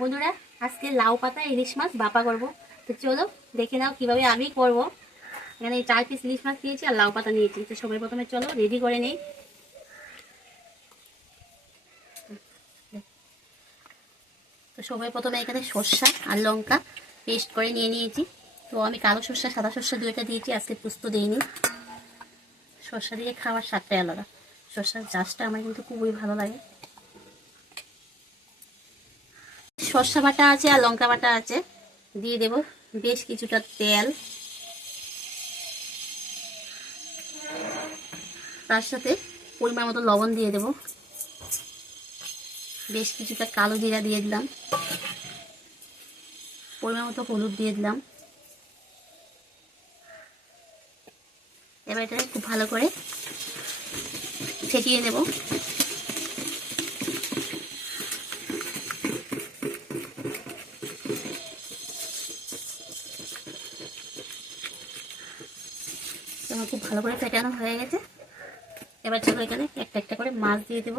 বন্ধুরা, আজকে লাউ পাতা ইলিশ মাছ ভাপা করব। তো চলো দেখে নাও কিভাবে আমি করব। এখানে 4 পিস ইলিশ মাছ নিয়েছি আর লাউ পাতা নিয়েছি। তো সবাই প্রথমে চলো রেডি করে নেই। তো সবাই প্রথমে এখানে সর্ষা আর লঙ্কা পেস্ট করে নিয়ে নিয়েছি। তো আমি কালো সর্ষা সাদা সর্ষা দুইটা দিয়েছি, আজকে পোস্ত দিইনি। সর্ষা দিয়ে খাওয়ার স্বাদটাই আলাদা, সর্ষার চাষটা আমার কিন্তু খুবই ভালো লাগে। সর্ষা বাটা আছে আর লঙ্কা বাটা আছে, দিয়ে দেব বেশ কিছুটা তেল। তার সাথে পরিমাণ মতো লবণ দিয়ে দেব, বেশ কিছুটা কালো জিরা দিয়ে দিলাম, পরিমাণ মতো হলুদ দিয়ে দিলাম। এবার এটা খুব ভালো করে ফেটিয়ে নেব। আমার খুব ভালো করে ফেটানো হয়ে গেছে। এবার চলো এখানে একটা একটা করে মাছ দিয়ে দেব।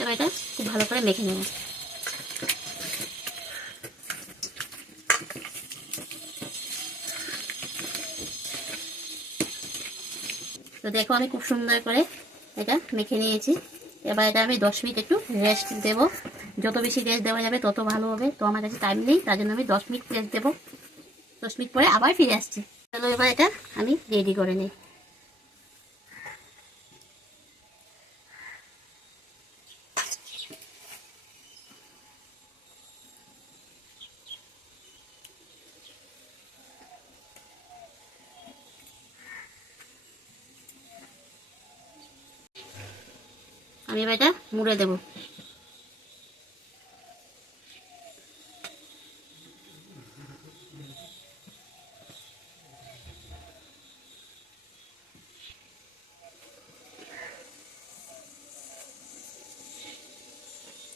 এবার এটা খুব ভালো করে মেখে নেব। তো দেখো আমি খুব সুন্দর করে এটা মেখে নিয়েছি। এবার এটা আমি 10 মিনিট একটু রেস্ট দেব। যত বেশি রেস্ট দেওয়া যাবে তত ভালো হবে। তো আমার কাছে টাইম নেই, তার জন্য আমি 10 মিনিট রেস্ট দেবো। 10 মিনিট পরে আবার ফিরে আসছি। চলো এবার এটা আমি রেডি করে নিই। আমি এবার এটা মুড়ে দেবো।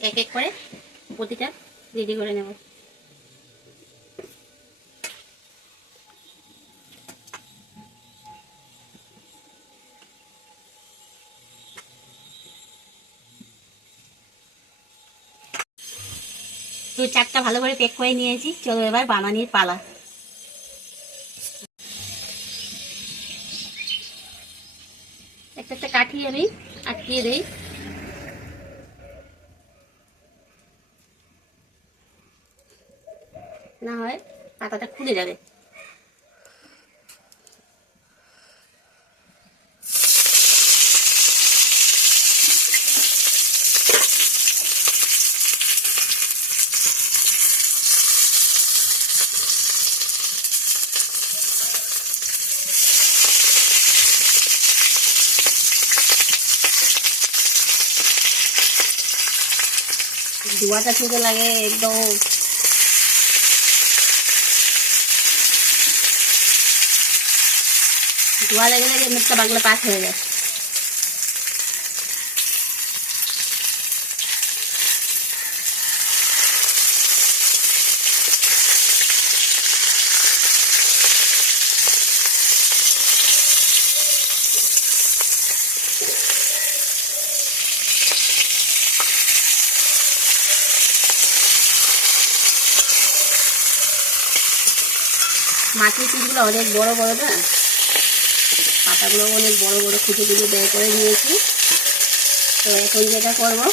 এক এক করে প্রতিটা রেডি করে নেব। তো 4টা ভালো করে প্যাক করে নিয়েছি। চলো এবার বানানির পালা। একটা একটা কাঠি আমি আটকিয়ে দিই, না হয় পাতাটা খুলে যাবে। ধোঁয়াটা থেকে লাগে একদম। ধোঁয়া লেগে লাগে মুখটা বাংলা পাক হয়ে যায়। মাটির পিসগুলো অনেক বড় বড় না, পাতাগুলো অনেক বড় বড় খুঁটিগুলো বের করে নিয়েছি। তো এখন যেটা করবো,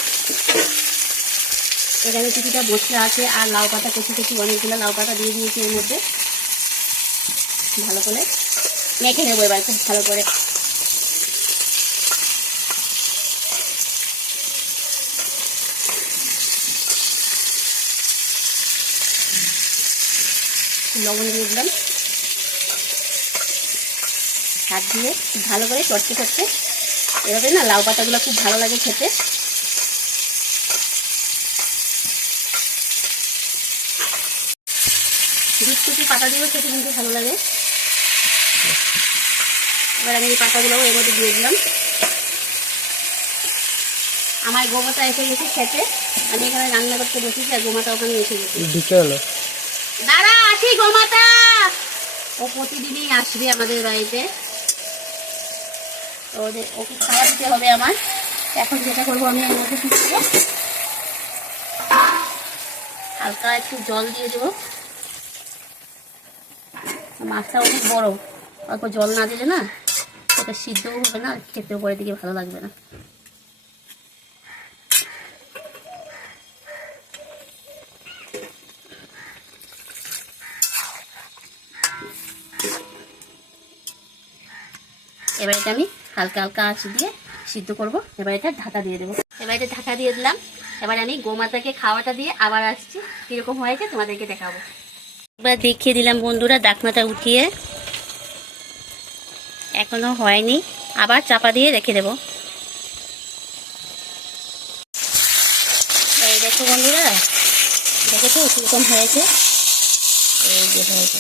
এখানে কিছুটা মশলা আছে আর লাউ পাতা কচি কচি অনেকগুলো লাউ পাতা দিয়ে দিয়েছি এর মধ্যে। ভালো করে মেখে নেবো এবার খুব ভালো করে। লবণ দিয়ে দিলাম, হাত দিয়ে খুব ভালো করে চটকে চটকে। এভাবে না লাউ পাতাগুলো খুব ভালো লাগে খেতে। বিস্কুটি পাতা দিয়েও খেতে কিন্তু ভালো লাগে। এবার আমি এই পাতাগুলো এর মধ্যে দিয়ে দিলাম। আমার গোমাতা এসে গেছে খেতে, আমি এখানে রান্না করতে বসেছি আর গোমাতা ওখানে এসে গেছে। দাঁড়া আসি গোমাতা। ও প্রতিদিনই আসবে আমাদের বাড়িতে। তো ওকে খাওয়া দিতে হবে আমার। এখন যেটা করবো আমি এর মধ্যে দিয়ে দেবো, হালকা একটু জল দিয়ে দেবো। মাছটা অনেক বড়, অল্প জল না দিলে না ওটা সিদ্ধও হবে না, খেতেও পরে দিকে ভালো লাগবে না। এবার এটা আমি হালকা হালকা আঁচ দিয়ে সিদ্ধ করব। এবার এটা ঢাকা দিয়ে দেবো। এবার এটা ঢাকা দিয়ে দিলাম। এবার আমি গোমাতাকে খাওয়াটা দিয়ে আবার আসছি, কীরকম হয়েছে তোমাদেরকে দেখাবো। এবার দেখিয়ে দিলাম বন্ধুরা ঢাকনাটা উঠিয়ে, এখনো হয়নি, আবার চাপা দিয়ে রেখে দেবো। এই দেখো বন্ধুরা, দেখেছো কীরকম হয়েছে, এই যে হয়েছে।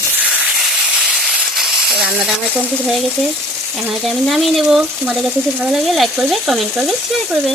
রান্নাটা আমার কমপ্লিট হয়ে গেছে। এখন এটা আমি নামিয়ে নেবো। তোমাদের কাছে যদি ভালো লাগে লাইক করবে, কমেন্ট করবে, শেয়ার করবে।